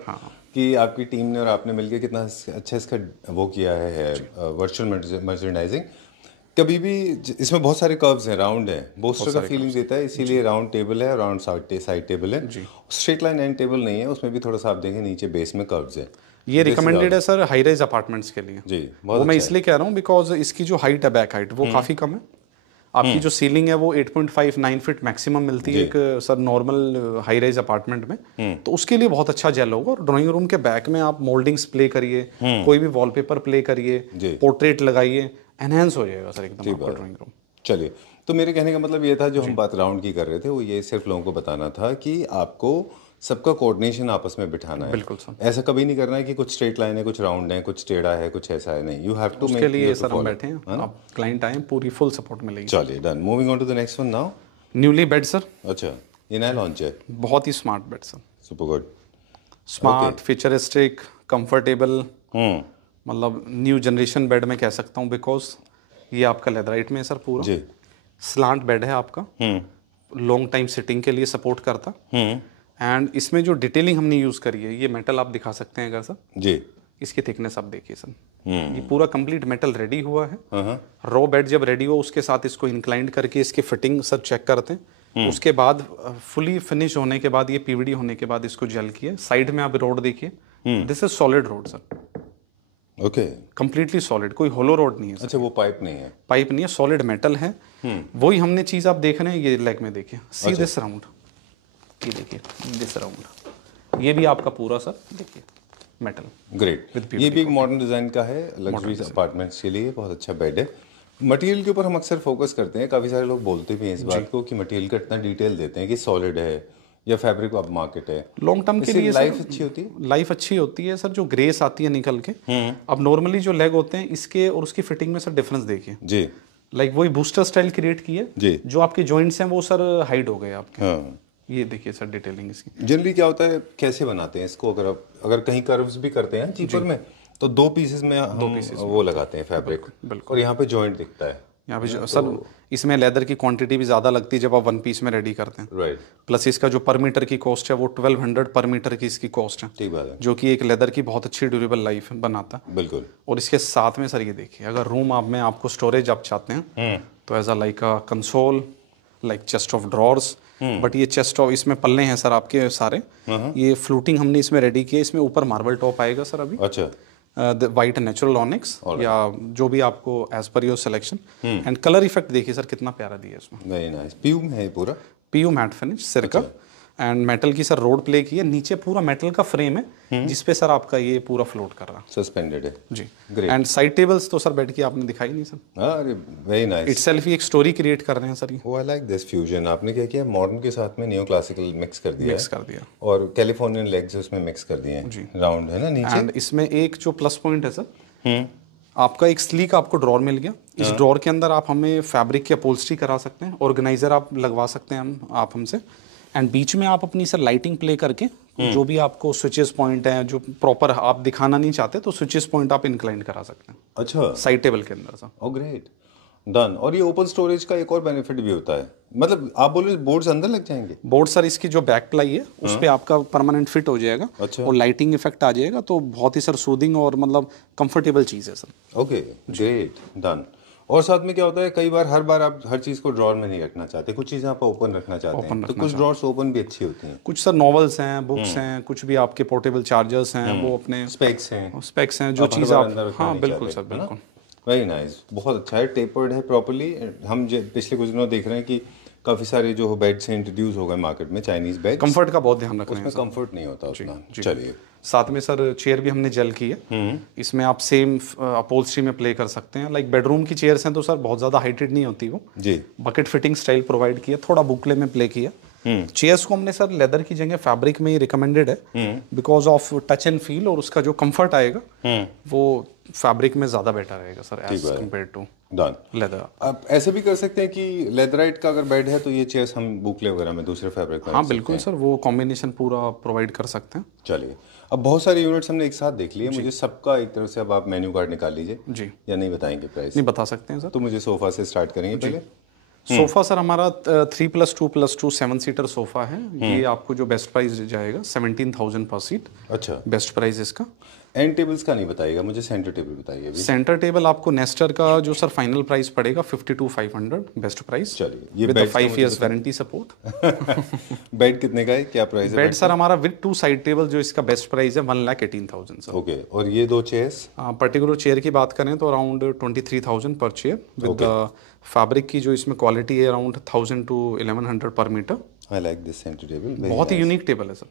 कि आपकी टीम ने और आपने मिलकर कितना अच्छा इसका वो किया है वर्चुअल मर्चेंडाइजिंग। कभी भी इसमें बहुत सारे कर्व्स हैं, राउंड है, बोस्टर का फीलिंग देता है, इसीलिए राउंड टेबल है, राउंड साइड टेबल है, स्ट्रेट लाइन एंड टेबल नहीं है, उसमें भी थोड़ा सा आप देखें नीचे बेस में कर्व्स है। ये रिकमेंडेड है सर हाई राइज अपार्टमेंट्स के लिए जी, वो मैं इसलिए कह रहा हूँ बिकॉज इसकी जो हाइट है, बैक हाइट वो काफ़ी कम है। आपकी जो सीलिंग है वो 8.59 फीट मैक्सिमम मिलती है एक sir normal high rise apartment में, तो उसके लिए बहुत अच्छा जेल होगा। और ड्राइंग रूम के बैक में आप मोल्डिंग्स प्ले करिए, कोई भी वॉलपेपर प्ले करिए, पोर्ट्रेट लगाइए, एनहेंस हो जाएगा सर एकदम आपका ड्राइंग रूम। चलिए, तो मेरे कहने का मतलब ये था, जो हम बात राउंड की कर रहे थे, वो ये सिर्फ लोगों को बताना था कि आपको सबका कोऑर्डिनेशन आपस में बिठाना है। बिल्कुल सर। ऐसा कभी नहीं करना है कि कुछ स्ट्रेट लाइन है, कुछ राउंड है, कुछ टेढ़ा है, कुछ ऐसा है, नहीं। यू हैव टू मेक उसके लिए सर हम बैठे हैं, आप क्लाइंट आए, पूरी फुल सपोर्ट मिलेगी। चलिए, done. Moving on to the next one now. Newly bed sir. अच्छा, ये नया लॉन्च है। बहुत ही smart bed sir, super good, smart, futuristic, comfortable, मतलब न्यू जनरेशन बेड में कह सकता हूँ, बिकॉज ये आपका लेदराइट में है सर पूरा जी। स्लांट बेड है आपका, लॉन्ग टाइम सिटिंग के लिए सपोर्ट करता, एंड इसमें जो डिटेलिंग हमने यूज करी है, ये मेटल आप दिखा सकते हैं अगर सर जी, इसकी थिकनेस आप देखिए सर, ये पूरा कंप्लीट मेटल रेडी हुआ है। रो बेड जब रेडी हो उसके साथ इसको इंक्लाइंड करके इसकी फिटिंग सर चेक करते हैं, उसके बाद फुली फिनिश होने के बाद, ये पीवीडी होने के बाद इसको जेल किया। साइड में आप रोड देखिए, this is solid road sir, okay, completely solid, कोई होलो रोड नहीं है सर। अच्छा, वो पाइप नहीं है? पाइप नहीं है, सॉलिड मेटल है। वही हमने चीज आप देख रहे हैं, ये लेग में देखिए, सी दिस राउंड, ये देखिए दिस राउंड, ये भी आपका पूरा सर देखिए मेटल। ग्रेट। ये भी एक मॉडर्न डिजाइन का है, लग्जरी अपार्टमेंट्स के लिए बहुत अच्छा बेड है। मटेरियल के ऊपर हम अक्सर फोकस करते हैं, काफ़ी सारे लोग बोलते भी हैं इस बात को कि मटेरियल का इतना डिटेल देते हैं कि सॉलिड है या फैब्रिक ऑफ मार्केट है। लॉन्ग टर्म के लिए लाइफ अच्छी होती है, लाइफ अच्छी होती है सर, जो ग्रेस आती है निकल के। अब नॉर्मली जो लेग होते हैं इसके और उसकी फिटिंग में सर डिफरेंस देखिए जी, लाइक वही बूस्टर स्टाइल क्रिएट की है जी, जो आपके जॉइंट्स हैं वो सर हाइड हो गए आपके। हाँ। ये देखिए सर डिटेलिंग इसकी। जनरली क्या होता है, कैसे बनाते हैं इसको, अगर कहीं कर्व्स भी करते हैं चीपर में, तो 2 पीसेस में हम वो लगाते हैं फैब्रिक, और यहाँ पे जॉइंट दिखता है। यहाँ पे सर इसमें लेदर की क्वांटिटी भी ज़्यादा लगती है जब आप 1 पीस में रेडी करते हैं, राइट। प्लस इसका जो पर मीटर की कॉस्ट है वो 1200 पर मीटर की इसकी कॉस्ट है, ठीक बात है, जो कि एक लेदर की बहुत अच्छी ड्यूरेबल लाइफ बनाता है। बिल्कुल। और इसके साथ में सर ये देखिए, अगर रूम आप में आपको स्टोरेज आप चाहते हैं तो as a like a console, like chest of drawers, but ये चेस्ट ऑफ, इसमें पल्ले हैं सर आपके सारे, ये फ्लूटिंग हमने इसमें रेडी किया। इसमें ऊपर मार्बल टॉप आएगा सर अभी, अच्छा, वाइट नेचुरल ऑनिक्स या जो भी आपको as per your selection, and colour effect देखिए सर कितना प्यारा दिया है इसमें। Very nice. पीयू में है पूरा, पीयू मैट फिनिश सिरका, एंड मेटल की सर रोड प्ले की है, नीचे पूरा मेटल का फ्रेम है जिसपे सर आपका ये पूरा फ्लोट कर रहा है, सस्पेंडेड है जी। ग्रेट। एंड साइड टेबल्स तो सर बेड की आपने दिखाई नहीं सर, अरे वेरी नाइस, इटसेल्फ ही एक स्टोरी क्रिएट कर रहे हैं सर ये। वो आई लाइक दिस फ्यूजन। आपने क्या किया, मॉडर्न के साथ में नियो क्लासिकल मिक्स कर दिया, और कैलिफोर्नियन लेग्स उसमें मिक्स कर दिए हैं, राउंड है ना नीचे। एंड इसमें एक जो प्लस पॉइंट है सर, आपका एक स्लीक आपको ड्रॉर मिल गया। इस ड्रॉर के अंदर आप हमें फैब्रिक की अपहोल्स्ट्री करा सकते हैं, ऑर्गेनाइजर आप लगवा सकते हैं आप हमसे, एंड बीच में आप अपनी सर लाइटिंग प्ले करके जो भी आपको स्विचेस पॉइंट हैं जो प्रॉपर आप दिखाना नहीं चाहते तो स्विचेस पॉइंट आप इंक्लाइन करा सकते हैं। अच्छा, साइड टेबल के अंदर सर। Oh great, done. और ये ओपन स्टोरेज का एक और बेनिफिट भी होता है, मतलब आप बोलो बोर्ड्स अंदर लग जाएंगे। बोर्ड सर इसकी जो बैक प्लाई है उस पे आपका परमानेंट फिट हो जाएगा, अच्छा, और लाइटिंग इफेक्ट आ जाएगा, तो बहुत ही सर सूदिंग और मतलब कंफर्टेबल चीज़ है सर। Okay great, done. और साथ में क्या होता है, कई बार हर बार आप हर चीज़ को ड्रॉर में नहीं रखना चाहते, कुछ चीज़ें आप ओपन रखना चाहते हैं, तो कुछ ड्रॉर्स ओपन भी अच्छी होती हैं। कुछ सर नॉवेल्स हैं, बुक्स हैं, कुछ भी आपके पोर्टेबल चार्जर्स हैं, वो अपने स्पेक्स हैं जो चीज़ आप, हाँ बिल्कुल सर, बिल्कुल। वेरी नाइस, बहुत अच्छा है, टेपर्ड है प्रॉपर्ली। हम पिछले कुछ दिनों देख रहे हैं कि काफी सारे जो बेड से इंट्रोड्यूस हो गए मार्केट में चाइनीज बेड, कंफर्ट का बहुत ध्यान रख रहे हैं उसमें कंफर्ट नहीं होता उतना। चलिए, साथ में सर चेयर भी हमने जेल की है, इसमें आप सेम अपहोल्स्ट्री में प्ले कर सकते हैं। लाइक बेडरूम की चेयर्स हैं तो सर बहुत ज़्यादा हाइटेड नहीं होती वो जी, बकेट फिटिंग स्टाइल प्रोवाइड किया, थोड़ा बुकले में प्ले किया। चेयर्स को हमने सर लेदर की जगह फैब्रिक में ही रिकमेंडेड है because of touch and feel, और उसका जो कंफर्ट आएगा वो फैब्रिक में ज़्यादा बेटर रहेगा sir as compare to leather. आप ऐसे भी कर सकते हैं कि लेदराइट का अगर बेड है तो ये चेयर्स हम बुकले वगैरह में दूसरे फैब्रिक में हाँ बिल्कुल सर, वो कॉम्बिनेशन पूरा प्रोवाइड कर सकते हैं। चलिए, अब बहुत सारे यूनिट्स हमने एक साथ देख लिए, मुझे सबका एक तरफ से अब आप मेन्यू कार्ड निकाल लीजिए जी, या नहीं बताएंगे प्राइस? नहीं बता सकते हैं सर। तो मुझे सोफा से स्टार्ट करेंगे पहले। सोफा सर हमारा 3+2+2 7 सीटर सोफा है। ये आपको जो बेस्ट प्राइस जाएगा 17,000 पर सीट। अच्छा, बेस्ट प्राइस इसका। एंड टेबल्स का नहीं बताइएगा, मुझे सेंटर टेबल बताइए अभी। सेंटर टेबल आपको नेस्टर का जो सर फाइनल प्राइस पड़ेगा 52,500 बेस्ट प्राइस। चलिए, ये with 5 years warranty support. Bed कितने का है, क्या प्राइस है? बेड सर हमारा विद 2 साइड टेबल जो इसका बेस्ट प्राइस है 1,18,000 सर। ओके, और ये 2 चेयर्स? पर्टिकुलर चेयर की बात करें तो अराउंड 23,000 पर चेयर विद फैब्रिक की जो इसमें क्वालिटी है अराउंड 1,000 to 1,100 पर meter. I like this center table, बहुत ही यूनिक टेबल है सर,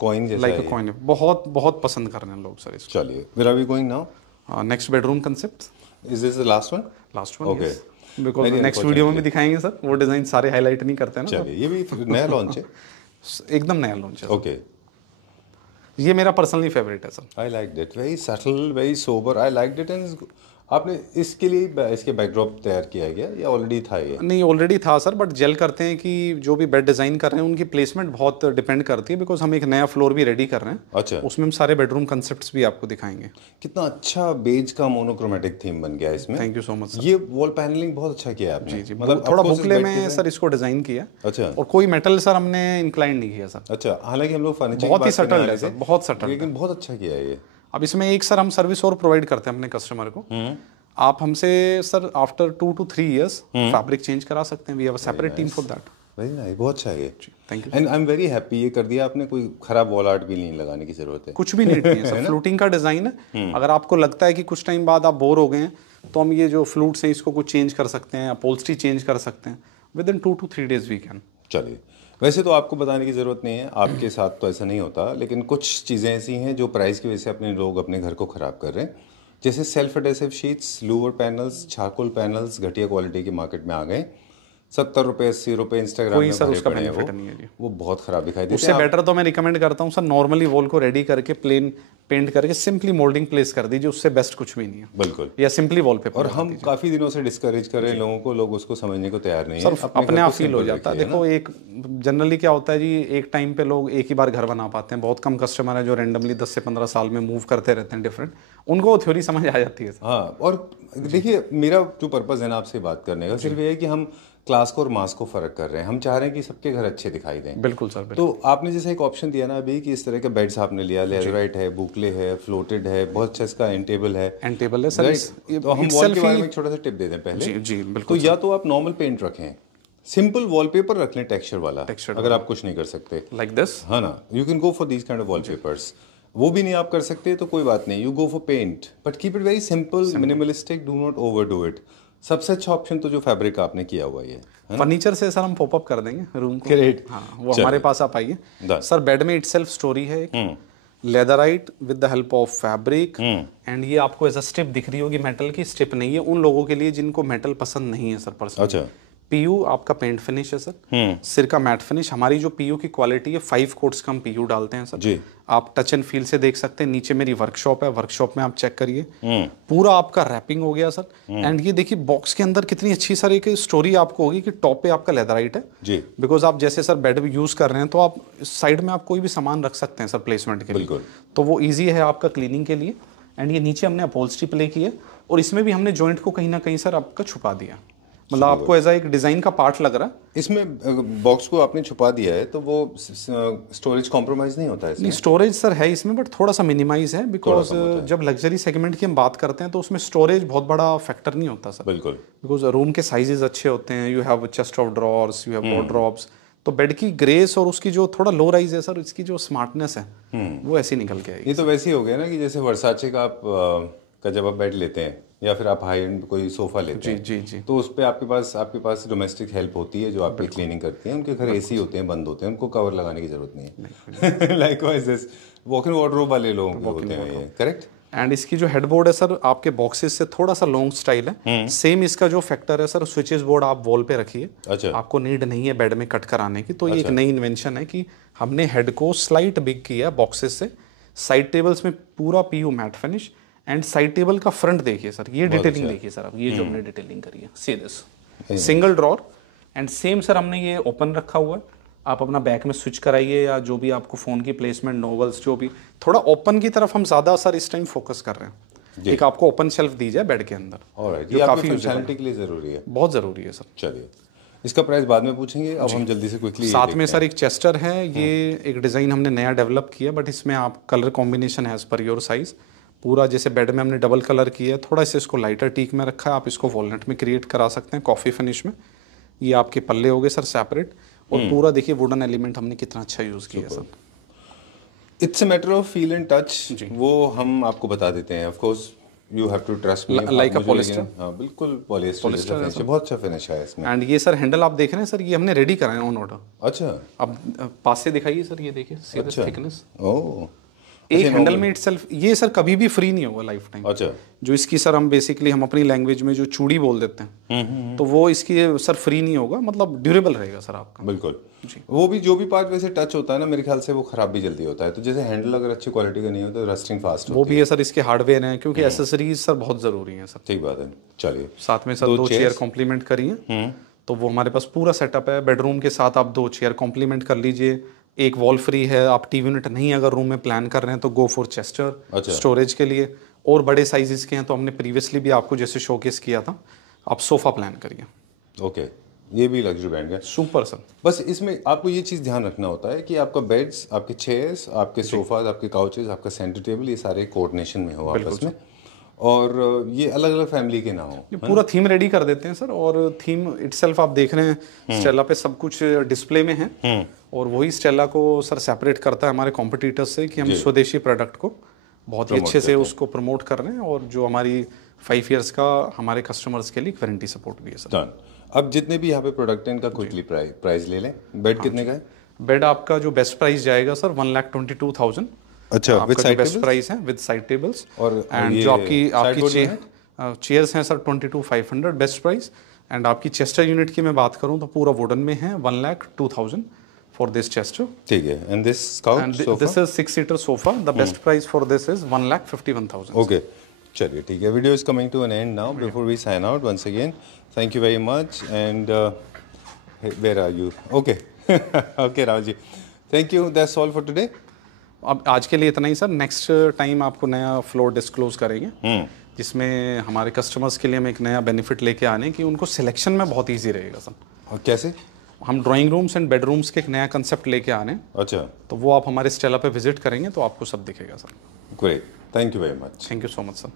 कॉइन जैसा लाइक है अ कॉइन है, बहुत बहुत पसंद कर रहे हैं लोग सर इसको। चलिए, where are we going now? Next bedroom concept. Is this the last one? Last one, okay, because next video में भी दिखाएंगे सर, वो डिजाइन सारे हाईलाइट नहीं करते हैं ना। चलिए, ये भी नया लॉन्च है? एकदम नया लॉन्च है। ओके, ये मेरा पर्सनली फेवरेट है sir. I like that, very subtle, very sober, I like that. And आपने इसके लिए इसके बैकड्रॉप तैयार किया है क्या या ऑलरेडी था ये? नहीं, ऑलरेडी था सर, बट जेल करते हैं कि जो भी बेड डिजाइन कर रहे हैं उनकी प्लेसमेंट बहुत डिपेंड करती है, बिकॉज हम एक नया फ्लोर भी रेडी कर रहे हैं। अच्छा, उसमें हम सारे बेडरूम कंसेप्ट्स भी आपको दिखाएंगे। कितना अच्छा बेज का मोनोक्रोमेटिक थीम बन गया इसमें। Thank you so much sir. ये वॉल पैनलिंग बहुत अच्छा किया है आपने। जी जी, मतलब थोड़ा बुकले में सर इसको डिजाइन किया। अच्छा, और कोई मेटल सर हमने इंक्लाइन नहीं किया सर। अच्छा, हालांकि हम लोग फर्नीचर बहुत ही सटल है सर, बहुत सटल, लेकिन बहुत अच्छा किया है ये। अब इसमें एक सर हम सर्विस और प्रोवाइड करते हैं अपने कस्टमर को। आप हमसे sir after 2 to 3 years fabric change करा सकते हैं। We have a separate team for that. Very nice, बहुत अच्छा है ये। Thank you. And I am very happy ये कर दिया आपने, कोई खराब वॉल आर्ट भी नहीं लगाने की जरूरत है। कुछ भी नीड नहीं है सर, फ्लूटिंग का डिजाइन है। अगर आपको लगता है कि कुछ टाइम बाद आप बोर हो गए हैं तो हम ये जो फ्लूट्स हैं इसको कुछ चेंज कर सकते हैं, अपहोल्स्ट्री चेंज कर सकते हैं। Within 2 to 3 days we can. चलिए, वैसे तो आपको बताने की ज़रूरत नहीं है, आपके साथ तो ऐसा नहीं होता, लेकिन कुछ चीज़ें ऐसी हैं जो प्राइस की वजह से अपने लोग अपने घर को ख़राब कर रहे हैं। जैसे self adhesive sheets, Louvre panels, charcoal panels घटिया क्वालिटी के मार्केट में आ गए। 70 रुपये 80 रुपये इंस्टाग्राम में भरे पड़े हैं वो बहुत ख़राब दिखाई देते हैं। उससे बेटर तो मैं रिकमेंड करता हूँ सर, नॉर्मली वॉल को रेडी करके प्लेन पेंट करके सिंपली मोल्डिंग प्लेस कर दीजिए, उससे बेस्ट कुछ भी नहीं है। बिल्कुल, या सिंपली वॉलपेपर। और हम काफ़ी दिनों से डिस्करेज कर रहे हैं लोगों को, लोग उसको समझने को तैयार नहीं है। अपने आप फील हो जाता है। देखो, एक जनरली क्या होता है जी, एक टाइम पे लोग एक ही बार घर बना पाते हैं। बहुत कम कस्टमर है जो रैंडमली 10 से 15 साल में मूव करते रहते हैं डिफरेंट, उनको थ्योरी समझ आ जाती है। हाँ, और देखिए मेरा जो पर्पज़ है ना आपसे बात करने का सिर्फ ये है कि हम क्लास को और मास को फर्क कर रहे हैं। हम चाह रहे हैं कि सबके घर अच्छे दिखाई दें। बिल्कुल सर, बिल्कुल। तो आपने जैसे एक ऑप्शन दिया ना अभी कि इस तरह के बेड्स आपने लिया, लेदराइट है, बुकले है, फ्लोटेड है, बहुत अच्छा इसका एंड टेबल है। एंड टेबल है सर। तो हम वॉल के बारे में एक छोटा सा टिप दे दें पहले। जी जी बिल्कुल। तो या तो आप नॉर्मल पेंट रखें, सिंपल वॉलपेपर रख लें टेक्सचर वाला, अगर आप कुछ नहीं कर सकते लाइक दिस, हाँ ना, you can go for these kind of wallpapers. वो भी नहीं आप कर सकते तो कोई बात नहीं, you go for paint, but keep it very simple, minimalistic, do not overdo it. सबसे अच्छा ऑप्शन तो जो फैब्रिक आपने किया हुआ है। फर्नीचर से सर हम पॉपअप कर देंगे रूम को। ग्रेट, हाँ, वो हमारे पास आप आइए सर। बेड में इटसेल्फ स्टोरी है एक, leatherette with the help of fabric. And ये आपको एज अ स्ट्रिप दिख रही होगी, मेटल की स्ट्रिप नहीं है उन लोगों के लिए जिनको मेटल पसंद नहीं है सर पर्सनली। अच्छा, पीयू आपका पेंट फिनिश है सर, सिर का मैट फिनिश। हमारी जो पीयू की क्वालिटी है 5 कोट्स का हम पीयू डालते हैं सर जी। आप टच एंड फील से देख सकते हैं। नीचे मेरी वर्कशॉप है, वर्कशॉप में आप चेक करिए, पूरा आपका रैपिंग हो गया सर। एंड ये देखिए बॉक्स के अंदर कितनी अच्छी सर एक स्टोरी आपको होगी कि टॉप पे आपका लेदराइट है जी, बिकॉज आप जैसे सर बेड यूज कर रहे हैं तो आप साइड में आप कोई भी सामान रख सकते हैं सर प्लेसमेंट के लिए, तो वो ईजी है आपका क्लीनिंग के लिए। एंड ये नीचे हमने अपहोल्स्ट्री प्ले की है और इसमें भी हमने जॉइंट को कहीं ना कहीं सर आपका छुपा दिया, मतलब आपको एज एक डिजाइन का पार्ट लग रहा है। इसमें बॉक्स को आपने छुपा दिया है तो वो स्टोरेज कॉम्प्रोमाइज नहीं होता है इसमें? नहीं, स्टोरेज सर है इसमें बट थोड़ा सा मिनिमाइज है, बिकॉज जब लग्जरी सेगमेंट की हम बात करते हैं तो उसमें स्टोरेज बहुत बड़ा फैक्टर नहीं होता सर। बिल्कुल, बिकॉज रूम के साइजेस अच्छे होते हैं, you have chest of drawers, you have wardrobes, तो बेड की ग्रेस और उसकी जो थोड़ा लो राइज है सर, इसकी जो स्मार्टनेस है वो ऐसी निकल के आएगी। ये तो वैसे ही हो गया ना कि जैसे वर्साचे का आप का जब आप बेड लेते हैं या फिर आप हाई एंड कोई सोफा लेते हैं जी जी तो उस पे आपके पास डोमेस्टिक हेल्प होती है जो आपकी क्लीनिंग करती है। उनके घर एसी होते हैं, बंद होते हैं, उनको कवर लगाने की जरूरत नहीं है। Likewise this walk in wardrobe वाले लोग होते हैं ये, करेक्ट। एंड इसकी जो हेडबोर्ड है सर आपके बॉक्सेस से थोड़ा सा लॉन्ग स्टाइल है। सेम इसका जो फैक्टर है सर, स्विचेस बोर्ड आप वॉल पे रखिए। अच्छा, आपको नीड नहीं है बेड में कट कराने की। तो ये एक नई इन्वेंशन है कि हमने हेड को स्लाइट बिग किया है बॉक्सेस से। साइड टेबल्स में पूरा PU matte finish and side table का फ्रंट देखिए सर, ये डिटेलिंग देखिए सर, अब ये जो हमने डिटेलिंग करी है, see this single drawer and same sir हमने ये ओपन रखा हुआ है। आप अपना बैक में स्विच कराइए या जो भी आपको फ़ोन की प्लेसमेंट, नोवेल्स, जो भी थोड़ा ओपन की तरफ हम ज़्यादा सर इस टाइम फोकस कर रहे हैं। एक आपको ओपन शेल्फ दी जाए बेड के अंदर, ऑलराइट, ये काफ़ी फंक्शनैलिटी के लिए ज़रूरी है, बहुत ज़रूरी है सर। चलिए इसका प्राइस बाद में पूछेंगे, अब हम जल्दी से क्विकली साथ में सर एक चेस्टर है। ये एक डिज़ाइन हमने नया डेवलप किया, बट इसमें आप कलर कॉम्बिनेशन है एज पर योर साइज़। पूरा जैसे बेड में हमने डबल कलर किया है, थोड़ा सा इसको लाइटर टीक में रखा है। आप इसको वॉलनट में क्रिएट करा सकते हैं, कॉफ़ी फिनिश में। ये आपके पल्ले हो गए सर सेपरेट, और पूरा देखिए वुडन एलिमेंट हमने कितना अच्छा यूज़ किया है sir. It's a matter of feel and touch, वो हम आपको बता देते हैं। Of course you have to trust me, like a polyester. हाँ बिल्कुल, पॉलिस्टर जैसा फिनिश है, बहुत अच्छा फिनिश है इसमें। एंड ये सर हैंडल आप देख रहे हैं सर, ये हमने रेडी कराए ऑन ऑर्डर। अच्छा, अब पास से दिखाइए सर, ये देखिए सीधा थिकनेस। ओह, एक हैंडल में इटसेल्फ ये सर कभी भी फ्री नहीं होगा लाइफ टाइम। अच्छा, जो इसकी सर हम बेसिकली हम अपनी लैंग्वेज में जो चूड़ी बोल देते हैं, तो वो इसकी सर फ्री नहीं होगा, मतलब ड्यूरेबल रहेगा सर आपका। बिल्कुल जी। वो भी जो भी पार्ट वैसे टच होता है ना, मेरे ख्याल से वो खराब भी जल्दी होता है। तो जैसे हैंडल अगर अच्छी क्वालिटी का नहीं हो तो रस्टिंग फास्ट वो भी है सर, इसके हार्डवेयर हैं, क्योंकि एसेसरीज सर बहुत जरूरी है सर। ठीक बात है। चलिए साथ में सर दो चेयर कॉम्प्लीमेंट करिए, तो वो हमारे पास पूरा सेटअप है। बेडरूम के साथ आप 2 चेयर कॉम्प्लीमेंट कर लीजिए। एक वॉल फ्री है, आप टीवी यूनिट नहीं अगर रूम में प्लान कर रहे हैं तो गो फॉर चेस्टर। अच्छा, स्टोरेज के लिए और बड़े साइजेस के हैं तो हमने प्रीवियसली भी आपको जैसे शोकेस किया था, आप सोफा प्लान करिए। ओके, ये भी लग्जरी ब्रांड है, सुपर सर। बस इसमें आपको ये चीज़ ध्यान रखना होता है कि आपका बेड्स, आपके चेयर्स, आपके सोफाज, आपके काउचेस, आपका सेंटर टेबल, ये सारे कोऑर्डिनेशन में हो आपस में, और ये अलग अलग फैमिली के ना हो। ये पूरा थीम रेडी कर देते हैं सर, और थीम इटसेल्फ आप देख रहे हैं स्टेला पे सब कुछ डिस्प्ले में है, और वही स्टेला को सर सेपरेट करता है हमारे कॉम्पिटिटर्स से कि हम स्वदेशी प्रोडक्ट को बहुत ही अच्छे से उसको प्रमोट कर रहे हैं, और जो हमारी 5 इयर्स का हमारे कस्टमर्स के लिए वारंटी सपोर्ट भी है सर। डन। अब जितने भी यहाँ पे प्रोडक्ट हैं इनका क्विकली प्राइस ले लें। बेड कितने का है? बेड आपका जो बेस्ट प्राइस जाएगा सर 1,22,000। अच्छा, विद साइड बेस्ट प्राइस है विद साइड टेबल्स। और एंड जो आपकी चेयर्स हैं सर 22,500 बेस्ट प्राइस। एंड आपकी चेस्टर यूनिट की मैं बात करूं तो पूरा वुडन में है 1,02,000 फॉर दिस चेस्टर। ठीक है। And this couch sofa, this is 6 seater sofa. The best price for this is 1,51,000। Okay, चलिए ठीक है। Video is coming to an end now. Before we sign out, once again thank you very much. And where are you? Okay okay Rahul जी, thank you, that's all for today. अब आज के लिए इतना ही sir. Next time आपको नया floor disclose करेंगे, जिसमें हमारे कस्टमर्स के लिए हम एक नया बेनिफिट लेके आने कि उनको सिलेक्शन में बहुत इजी रहेगा सर। और कैसे? हम ड्राइंग रूम्स एंड बेडरूम्स के एक नया कंसेप्ट लेके आने। अच्छा, तो वो आप हमारे स्टेला पे विजिट करेंगे तो आपको सब दिखेगा sir. Great, thank you very much. Thank you so much sir.